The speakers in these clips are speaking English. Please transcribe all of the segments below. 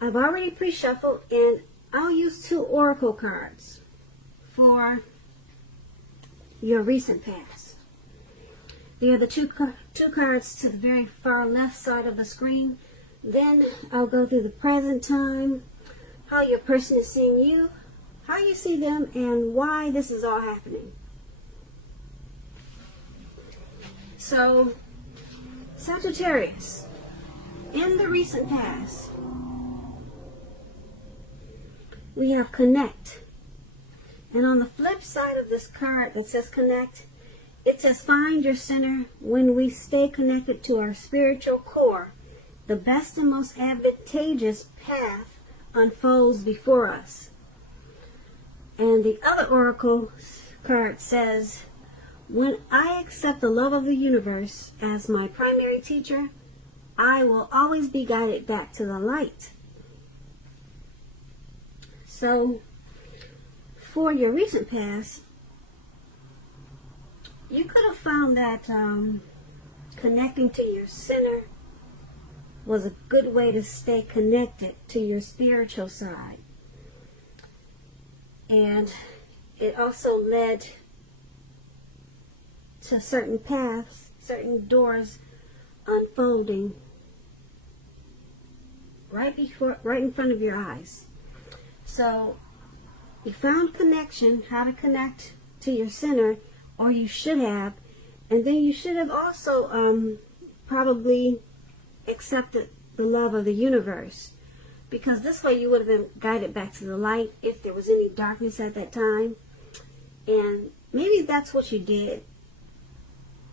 I've already pre-shuffled, and I'll use 2 oracle cards for your recent past. They are the two cards to the very far left side of the screen. Then I'll go through the present time, how your person is seeing you, how you see them, and why this is all happening. So, Sagittarius, in the recent past, we have connect. And on the flip side of this card that says connect, it says find your center. When we stay connected to our spiritual core, the best and most advantageous path unfolds before us. And the other oracle card says, when I accept the love of the universe as my primary teacher, I will always be guided back to the light. So, for your recent past, you could have found that connecting to your center was a good way to stay connected to your spiritual side. And it also led to certain paths, certain doors unfolding right in front of your eyes. So you found connection, how to connect to your center, or you should have, and then you should have also probably accepted the love of the universe, because this way you would have been guided back to the light if there was any darkness at that time. And maybe that's what you did,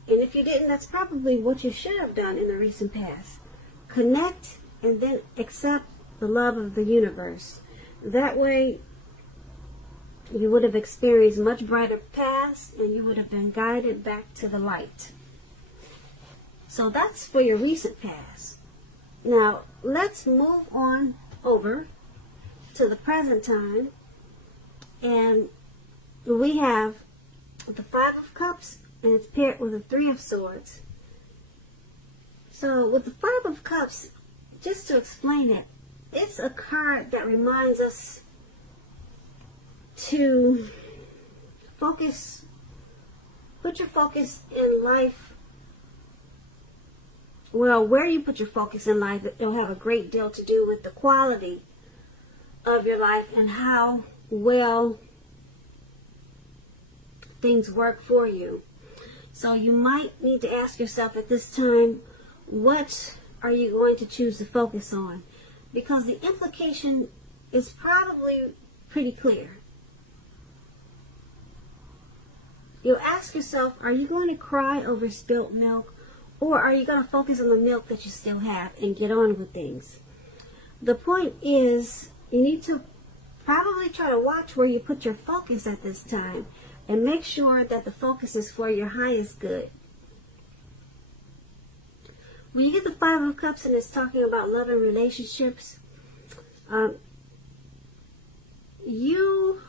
and if you didn't, that's probably what you should have done in the recent past. Connect and then accept the love of the universe. That way you would have experienced much brighter paths, and you would have been guided back to the light. So that's for your recent past. Now, let's move on over to the present time. And we have the 5 of Cups, and it's paired with the 3 of Swords. So with the 5 of Cups, just to explain it, it's a card that reminds us to focus, put your focus in life. Well, where you put your focus in life, it'll have a great deal to do with the quality of your life and how well things work for you. So you might need to ask yourself at this time, what are you going to choose to focus on? Because the implication is probably pretty clear. You'll ask yourself, are you going to cry over spilt milk, or are you going to focus on the milk that you still have and get on with things? The point is, you need to probably try to watch where you put your focus at this time and make sure that the focus is for your highest good. When you get the 5 of Cups and it's talking about love and relationships, you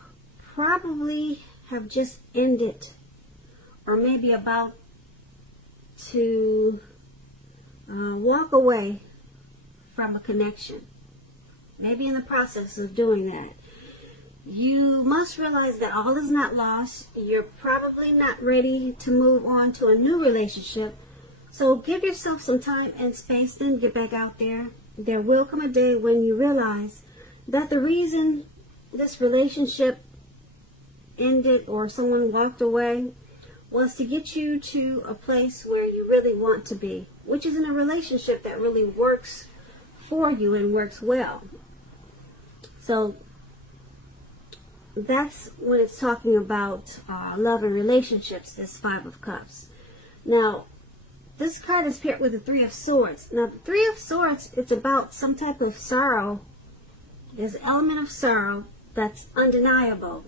probably have just ended, or maybe about to walk away from a connection. Maybe in the process of doing that. You must realize that all is not lost. You're probably not ready to move on to a new relationship. So give yourself some time and space, then get back out there. There will come a day when you realize that the reason this relationship ended or someone walked away was to get you to a place where you really want to be, which is in a relationship that really works for you and works well. So that's when it's talking about love and relationships, this 5 of Cups. Now, this card is paired with the 3 of Swords. Now, the 3 of Swords, it's about some type of sorrow. There's an element of sorrow that's undeniable.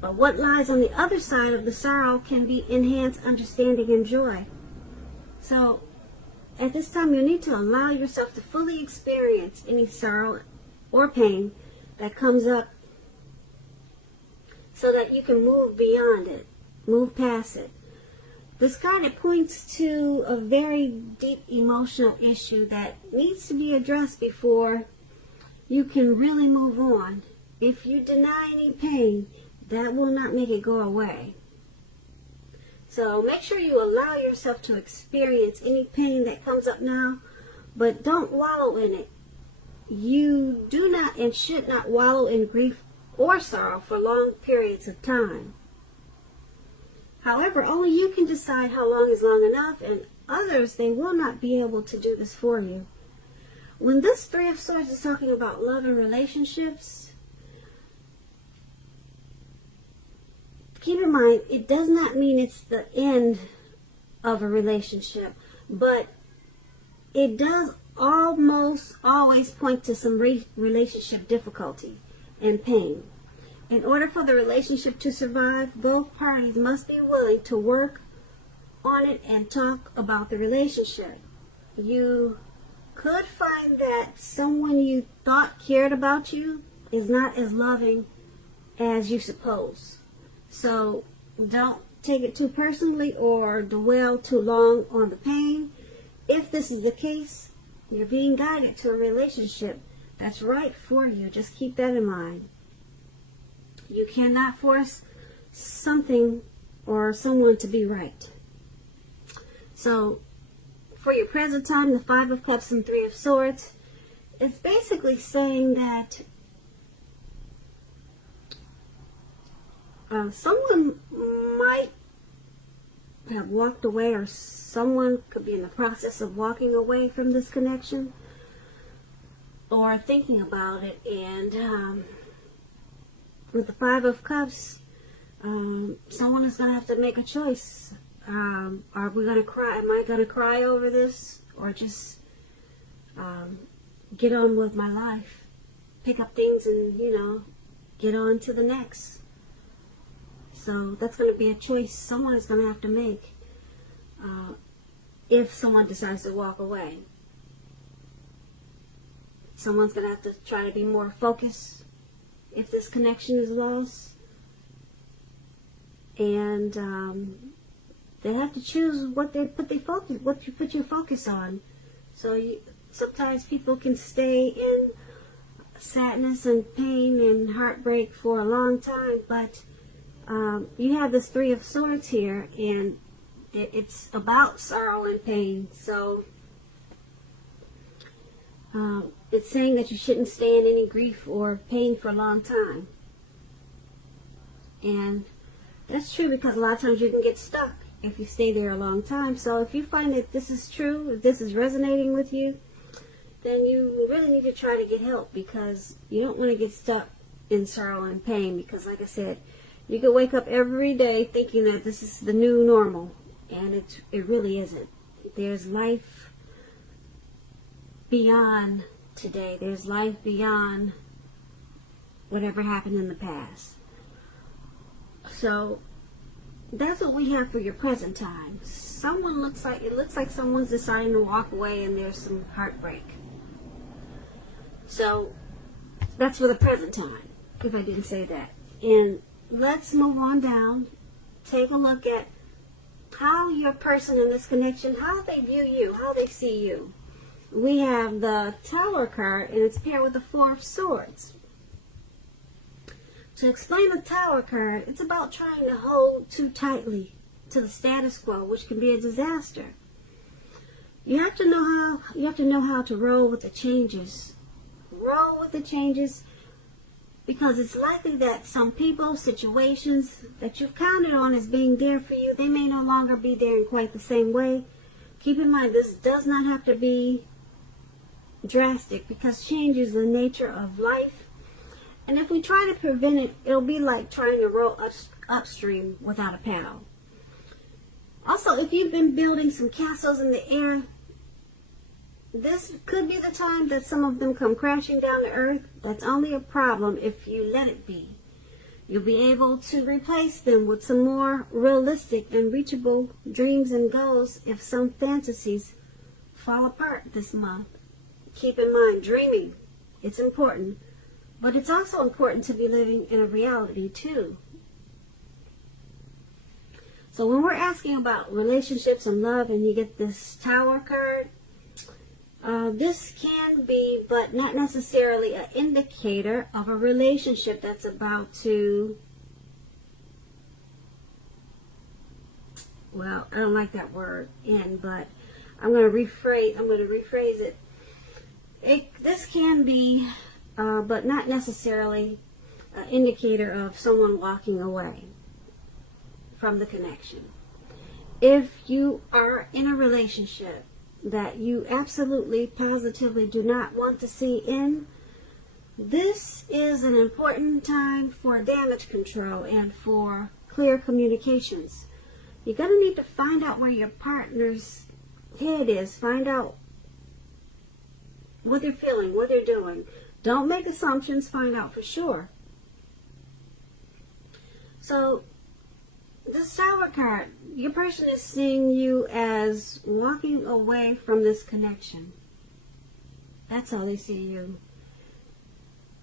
But what lies on the other side of the sorrow can be enhanced understanding and joy. So, at this time, you need to allow yourself to fully experience any sorrow or pain that comes up so that you can move beyond it, move past it. This card, it points to a very deep emotional issue that needs to be addressed before you can really move on. If you deny any pain, that will not make it go away. So make sure you allow yourself to experience any pain that comes up now, but don't wallow in it. You do not and should not wallow in grief or sorrow for long periods of time. However, only you can decide how long is long enough, and others, they will not be able to do this for you. When this Three of Swords is talking about love and relationships, keep in mind, it does not mean it's the end of a relationship, but it does almost always point to some relationship difficulty and pain. In order for the relationship to survive, both parties must be willing to work on it and talk about the relationship. You could find that someone you thought cared about you is not as loving as you suppose. So don't take it too personally or dwell too long on the pain. If this is the case, you're being guided to a relationship that's right for you. Just keep that in mind. You cannot force something or someone to be right. So, for your present time, the Five of Cups and Three of Swords, it's basically saying that someone might have walked away, or someone could be in the process of walking away from this connection, or thinking about it. And with the Five of Cups, someone is going to have to make a choice. Are we going to cry? Am I going to cry over this, or just get on with my life, pick up things and, get on to the next? So that's going to be a choice someone is going to have to make if someone decides to walk away. Someone's going to have to try to be more focused if this connection is lost. And they have to choose what you put your focus on. So sometimes people can stay in sadness and pain and heartbreak for a long time, but you have this Three of Swords here, and it's about sorrow and pain. So it's saying that you shouldn't stay in any grief or pain for a long time. And that's true, because a lot of times you can get stuck if you stay there a long time. So if you find that this is true, if this is resonating with you, then you really need to try to get help, because you don't want to get stuck in sorrow and pain. Because like I said, you could wake up every day thinking that this is the new normal, and it really isn't. There's life beyond today. There's life beyond whatever happened in the past. So that's what we have for your present time. It looks like someone's deciding to walk away, and there's some heartbreak. So that's for the present time, if I didn't say that. And let's move on down. Take a look at how your person in this connection, how they view you, how they see you. We have the Tower card, and it's paired with the Four of Swords. To explain the Tower card, it's about trying to hold too tightly to the status quo, which can be a disaster. You have to know how to roll with the changes. Roll with the changes, because it's likely that some people, situations that you've counted on as being there for you, they may no longer be there in quite the same way. Keep in mind, this does not have to be drastic, because change is the nature of life. And if we try to prevent it, it'll be like trying to row upstream without a paddle. Also, if you've been building some castles in the air, this could be the time that some of them come crashing down to earth. That's only a problem if you let it be. You'll be able to replace them with some more realistic and reachable dreams and goals if some fantasies fall apart this month. Keep in mind, dreaming, it's important. But it's also important to be living in a reality too. So when we're asking about relationships and love, and you get this Tower card, This can be, but not necessarily, an indicator of a relationship that's about to, well, I don't like that word, end, but I'm going to rephrase it. This can be, but not necessarily, an indicator of someone walking away from the connection. If you are in a relationship that you absolutely, positively do not want to see in, this is an important time for damage control and for clear communications. You're going to need to find out where your partner's head is. Find out what they're feeling, what they're doing. Don't make assumptions. Find out for sure. So, this Tower card, your person is seeing you as walking away from this connection. That's how they see you.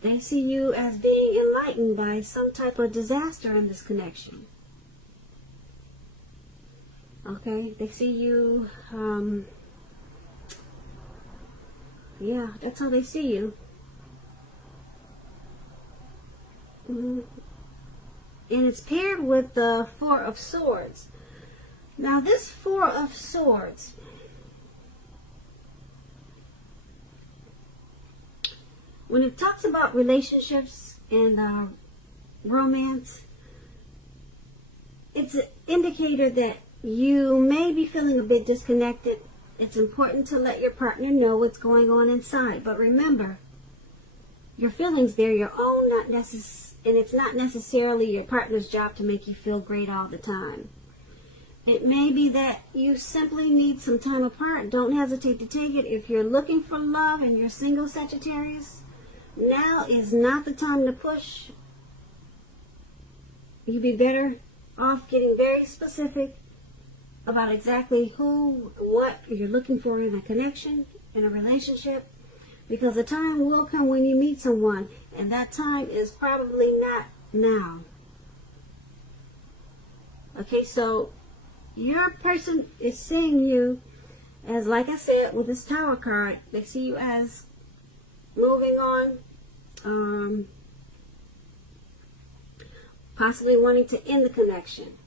They see you as being enlightened by some type of disaster in this connection. Okay, they see you, yeah, that's how they see you. And it's paired with the Four of Swords. Now this Four of Swords, when it talks about relationships and romance, it's an indicator that you may be feeling a bit disconnected. It's important to let your partner know what's going on inside. But remember, your feelings, they're your own, and it's not necessarily your partner's job to make you feel great all the time. It may be that you simply need some time apart. Don't hesitate to take it. If you're looking for love and you're single, Sagittarius, now is not the time to push. You'd be better off getting very specific about exactly who, what you're looking for in a connection, in a relationship, because the time will come when you meet someone, and that time is probably not now. Okay, so your person is seeing you as, like I said, with this Tower card, they see you as moving on, possibly wanting to end the connection.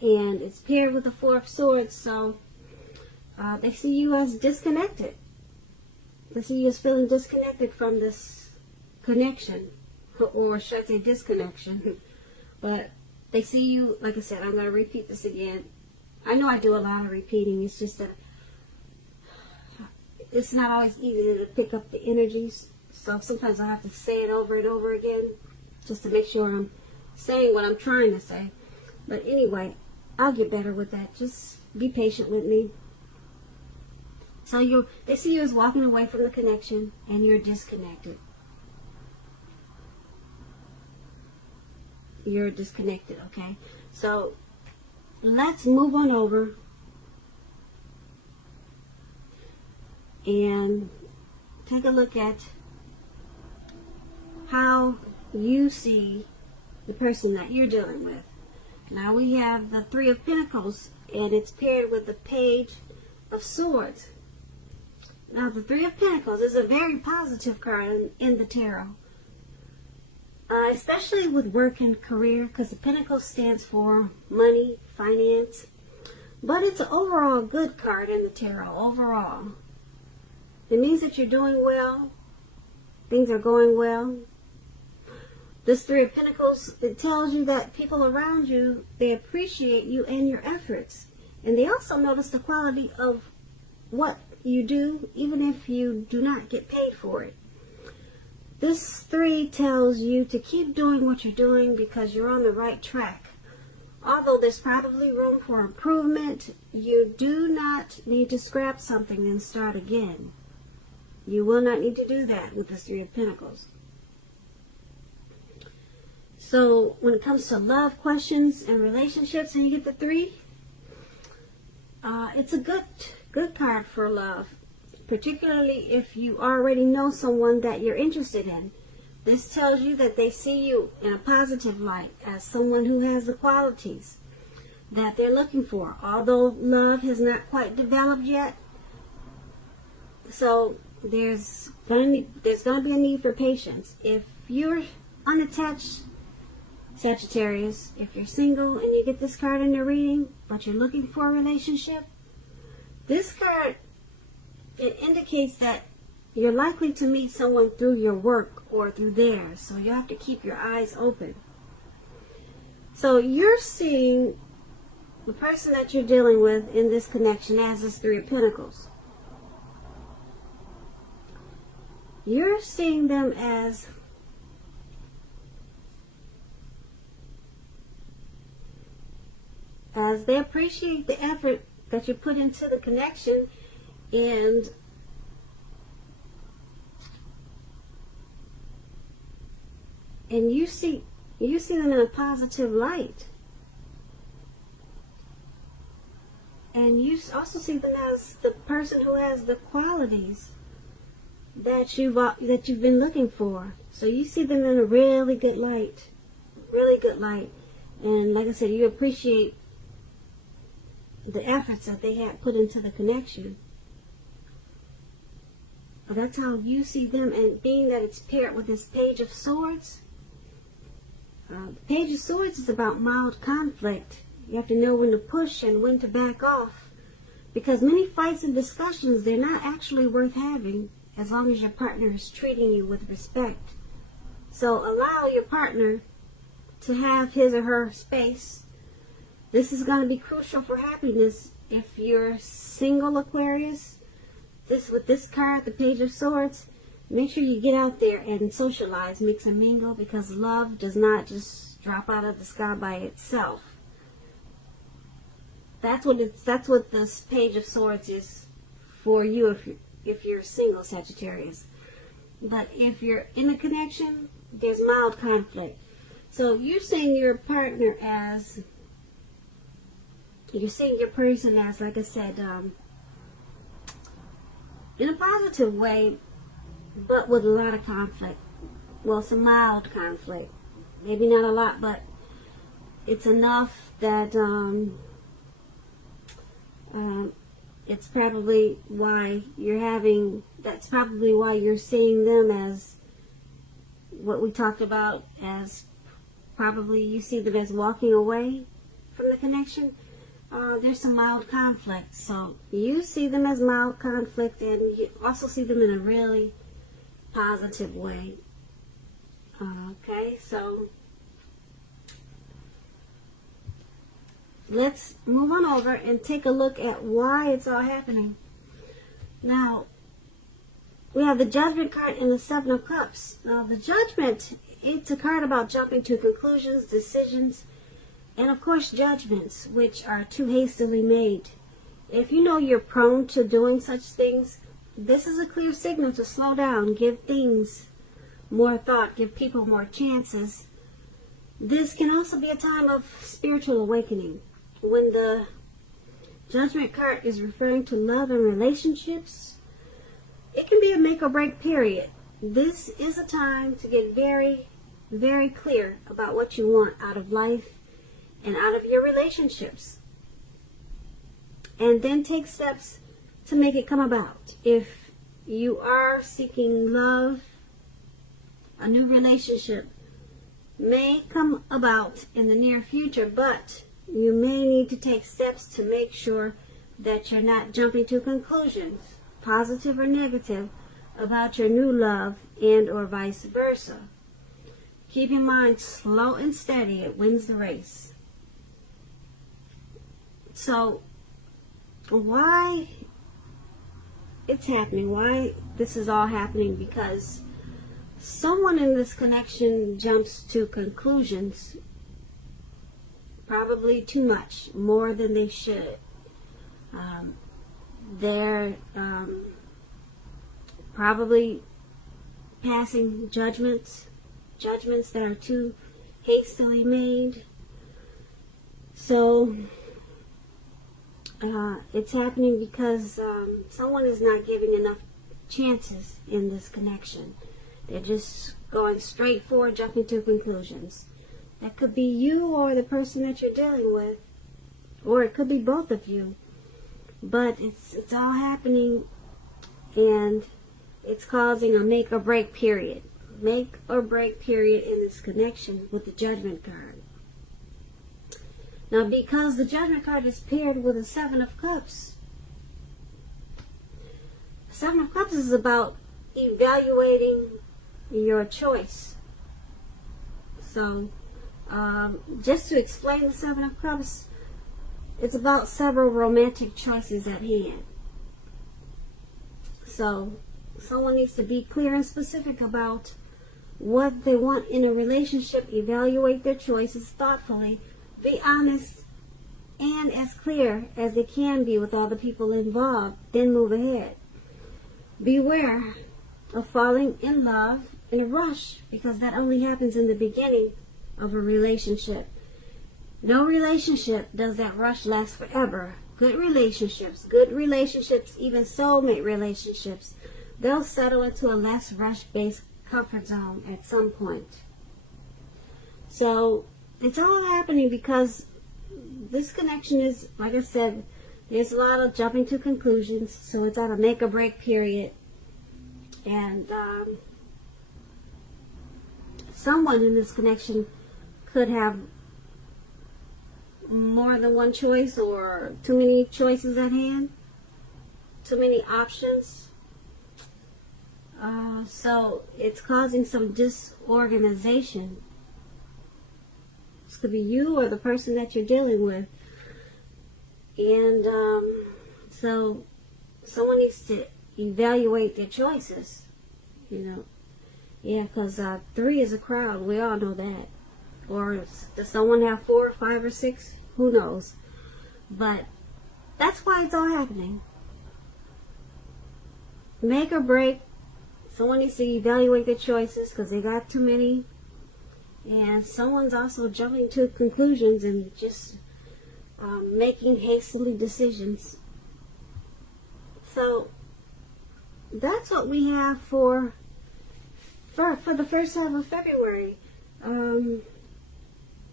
And it's paired with the Four of Swords, so they see you as disconnected. They see you as feeling disconnected from this connection, or should I say disconnection. But they see you, like I said, I'm going to repeat this again. I know I do a lot of repeating. It's just that it's not always easy to pick up the energies. So sometimes I have to say it over and over again just to make sure I'm saying what I'm trying to say. But anyway, I'll get better with that. Just be patient with me. So they see you as walking away from the connection, and you're disconnected. You're disconnected, okay? So let's move on over and take a look at how you see the person that you're dealing with. Now we have the Three of Pentacles, and it's paired with the Page of Swords. Now the Three of Pentacles is a very positive card in the tarot, especially with work and career, because the Pentacles stands for money, finance. But it's an overall good card in the tarot, overall. It means that you're doing well, things are going well. This Three of Pentacles, it tells you that people around you, they appreciate you and your efforts. And they also notice the quality of what you do, even if you do not get paid for it. This three tells you to keep doing what you're doing because you're on the right track. Although there's probably room for improvement, you do not need to scrap something and start again. You will not need to do that with this Three of Pentacles. So when it comes to love questions and relationships, and you get the three, it's a good card for love, particularly if you already know someone that you're interested in. This tells you that they see you in a positive light as someone who has the qualities that they're looking for. Although love has not quite developed yet, So there's going to be a need for patience. If you're unattached, Sagittarius, if you're single and you get this card in your reading, but you're looking for a relationship, this card, it indicates that you're likely to meet someone through your work or through theirs. So you have to keep your eyes open. So you're seeing the person that you're dealing with in this connection as this Three of Pentacles. You're seeing them as they appreciate the effort that you put into the connection, and you see them in a positive light. And you also see them as the person who has the qualities that you've been looking for. So you see them in a really good light. Really good light. And like I said, you appreciate the efforts that they had put into the connection. That's how you see them, and being that it's paired with this Page of Swords. The Page of Swords is about mild conflict. You have to know when to push and when to back off. Because many fights and discussions, they're not actually worth having as long as your partner is treating you with respect. So allow your partner to have his or her space. This is going to be crucial for happiness. If you're single, Aquarius, with this card, the Page of Swords, make sure you get out there and socialize, mix and mingle, because love does not just drop out of the sky by itself. That's what this Page of Swords is for you if you're single, Sagittarius. But if you're in a connection, there's mild conflict. So you're seeing your partner as, you're seeing your person as, like I said, in a positive way, but with a lot of conflict. Well, some mild conflict. Maybe not a lot, but it's enough that it's probably why that's probably why you're seeing them as what we talked about, as probably you see them as walking away from the connection. There's some mild conflict. So you see them as mild conflict, and you also see them in a really positive way. Okay, so let's move on over and take a look at why it's all happening. Now, we have the Judgment card and the Seven of Cups. Now, the Judgment, it's a card about jumping to conclusions, decisions, and of course judgments, which are too hastily made. If you know you're prone to doing such things, this is a clear signal to slow down, give things more thought, give people more chances. This can also be a time of spiritual awakening. When the Judgment card is referring to love and relationships, it can be a make or break period. This is a time to get very, very clear about what you want out of life and out of your relationships, and then take steps to make it come about. If you are seeking love, a new relationship may come about in the near future, but you may need to take steps to make sure that you're not jumping to conclusions, positive or negative, about your new love, and or vice versa. Keep in mind, slow and steady, it wins the race. So, why it's happening, why this is all happening, because someone in this connection jumps to conclusions, probably too much, more than they should. They're probably passing judgments that are too hastily made. So it's happening because someone is not giving enough chances in this connection. They're just going straight forward, jumping to conclusions. That could be you or the person that you're dealing with, or it could be both of you. But it's all happening and it's causing a make or break period. Make or break period in this connection with the Judgment card. Now, because the Judgment card is paired with the Seven of Cups, Seven of Cups is about evaluating your choice. So, just to explain the Seven of Cups, it's about several romantic choices at hand. So, someone needs to be clear and specific about what they want in a relationship, evaluate their choices thoughtfully, be honest and as clear as they can be with all the people involved, then move ahead. Beware of falling in love in a rush, because that only happens in the beginning of a relationship. No relationship does that rush last forever. Good relationships, even soulmate relationships, they'll settle into a less rush-based comfort zone at some point. So it's all happening because this connection is, like I said, there's a lot of jumping to conclusions, so it's at a make or break period. And someone in this connection could have more than one choice, or too many choices at hand, too many options. So it's causing some disorganization. This could be you or the person that you're dealing with. And so someone needs to evaluate their choices, you know. Yeah, because 3 is a crowd. We all know that. Or does someone have 4, 5, or 6? Who knows? But that's why it's all happening. Make or break. Someone needs to evaluate their choices because they got too many. And someone's also jumping to conclusions and just making hastily decisions. So that's what we have for the first half of February.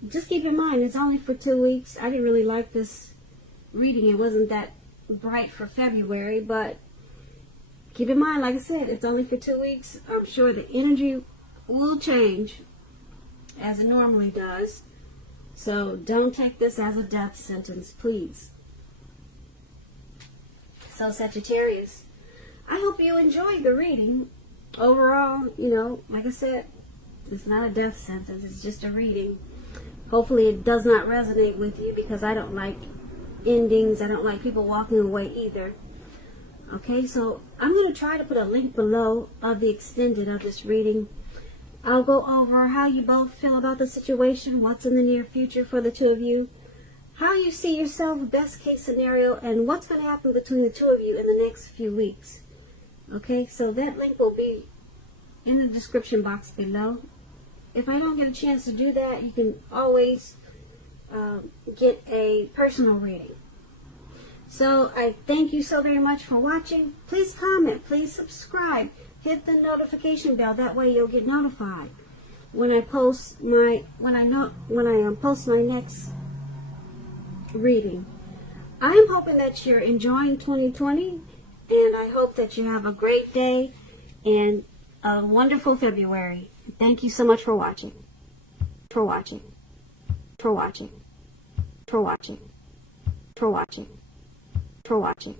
Just keep in mind, it's only for 2 weeks. I didn't really like this reading. It wasn't that bright for February, but keep in mind, like I said, it's only for 2 weeks. I'm sure the energy will change as it normally does. So don't take this as a death sentence, please. So Sagittarius, I hope you enjoyed the reading. Overall, you know, like I said, it's not a death sentence. It's just a reading. Hopefully it does not resonate with you, because I don't like endings. I don't like people walking away either. Okay, so I'm going to try to put a link below of the extended of this reading. I'll go over how you both feel about the situation, what's in the near future for the two of you, how you see yourself, best case scenario, and what's going to happen between the two of you in the next few weeks. Okay, so that link will be in the description box below. If I don't get a chance to do that, you can always get a personal reading. So I thank you so very much for watching. Please comment, please subscribe, hit the notification bell. That way you'll get notified when I post my post my next reading. I'm hoping that you're enjoying 2020, and I hope that you have a great day and a wonderful February. Thank you so much for watching. For watching. For watching. For watching. For watching. For watching.